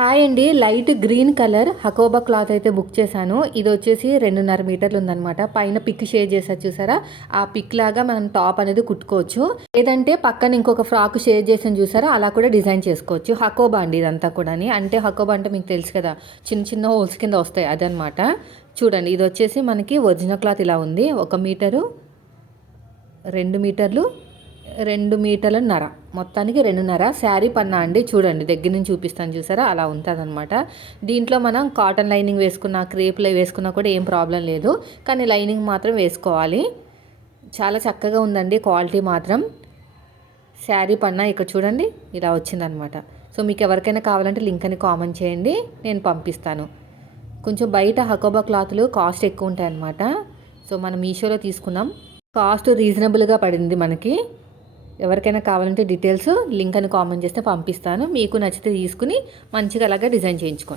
Hi అండి. Light green colour Hakoba cloth అయితే book చేశాను. ఇది వచ్చేసి రెండున్నర మీటర్లు ఉందనమాట పైన పిక్ షేర్ చేశారు చూసారా? ఆ పిక్ లాగా మనం టాప్ అనేది కుట్టుకోవచ్చు. లేదంటే పక్కన ఇంకొక ఫ్రాక్ షేర్ చేసాను చూసారా? అలా కూడా డిజైన్ చేసుకోవచ్చు. హకోబా అండి ఇదంతా కూడా అంటే హకోబా అంటే మీకు తెలుసు కదా చిన్న చిన్న హోల్స్ కింద వస్తాయి అదనమాట చూడండి ఇది వచ్చేసి మనకి ఒరిజినల్ క్లాత్ ఇలా ఉంది. ఒక మీటరు రెండు మీటర్లు రెండు మీటర్ల నర. మొత్తానికి రెండున్నర శారీ పన్నా అండి చూడండి. దగ్గర నుంచి చూపిస్తాను చూసారా? అలా ఉంటుందన్నమాట. దీంట్లో మనం కాటన్ లైనింగ్ వేసుకున్న క్రేప్లో వేసుకున్నా కూడా ఏం ప్రాబ్లం లేదు. కానీ లైనింగ్ మాత్రం వేసుకోవాలి. చాలా చక్కగా ఉందండి క్వాలిటీ మాత్రం. శారీ పన్నా ఇక్కడ చూడండి ఇలా వచ్చిందనమాట సో మీకు ఎవరికైనా కావాలంటే లింక్ అని కామెంట్ చేయండి నేను పంపిస్తాను. కొంచెం బయట హకోబా క్లాత్లు కాస్ట్ ఎక్కువ ఉంటాయి అన్నమాట సో మనం మీషోలో తీసుకున్నాం. కాస్ట్ రీజనబుల్గా పడింది మనకి. ఎవరికైనా కావాలంటే డీటెయిల్స్ లింక్ అని కామెంట్ చేస్తే పంపిస్తాను. మీకు నచ్చితే తీసుకుని మంచిగా అలాగే డిజైన్ చేయించుకోండి.